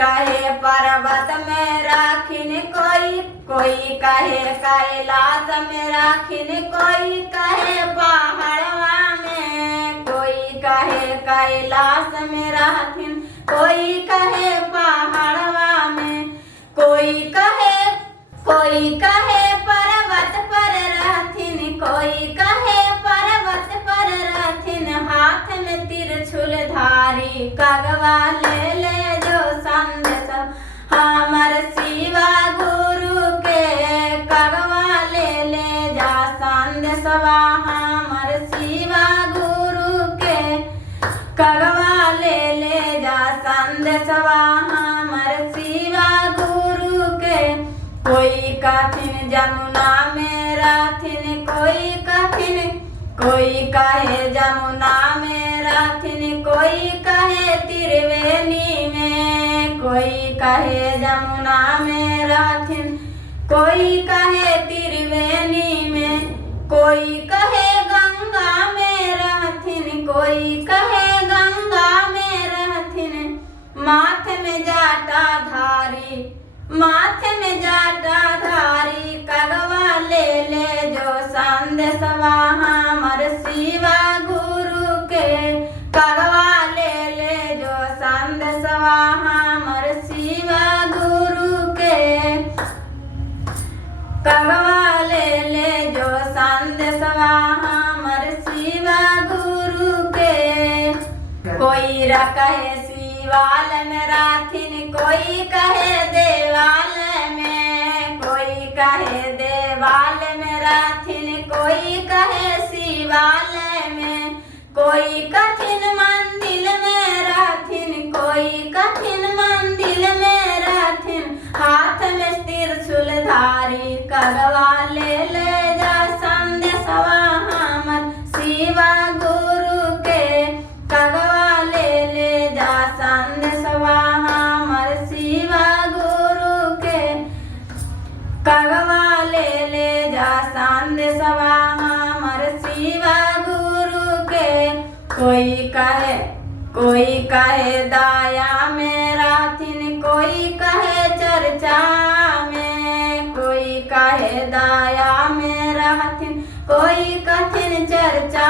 कहे पर्वत में राखिन कोई कहे कैलाश में राखिन, कोई कहे पहाड़वा में, कोई कहे कैलाश में राखिन, कोई कहे पहाड़वा में, कोई कहे पर्वत पर रहथिन, कोई कहे पर्वत पर रहथिन, हाथ में त्रिशूल धारी कगवा ले जो संदेश हमर शिवा गुरु के, कगवा ले जा संदेशवा हमर शिवा गुरु के, कगवा ले जा संदेशवा हमर शिवा गुरु के। कोई कठिन जमुना में राथिन, कोई कहे जमुना में राथिन, कोई कहे त्रिवेणी में, कोई कहे जमुना में राथिन, कोई कहे त्रिवेणी में, कोई कहे गंगा में रहथिन, कोई कहे गंगा में रहथिन, माथे में जाटा धारी, माथे में जाटा धारी, कगवा ले जो संदेशवा हमर शिवा गुरु के, कगवा ले जो संदेशवा हमर शिवा गुरु के, कगवा ले जो संदेशवा हमर शिवा गुरु के। कोई कहे शिवाल में राथिन, कोई कहे देवाल में, कोई कहे देवाल में राथिन, कोई कहे शिवाल में, कोई कठिन मंदिर में राथिन, कोई कठिन मंदिर में राथिन, हाथ में त्रिशूल धारी कगवा ले जा संदेशवा हमर शिवा गुरु के, कगवा ले जा संदेशवा हमर शिवा गुरु के, कगवा ले जा संदेशवा हमर शिवा गुरु के। कोई कहे दाया में राथिन, कोई कहे चर्चा में, कोई कहे दाया में राथिन, कोई कठिन चर्चा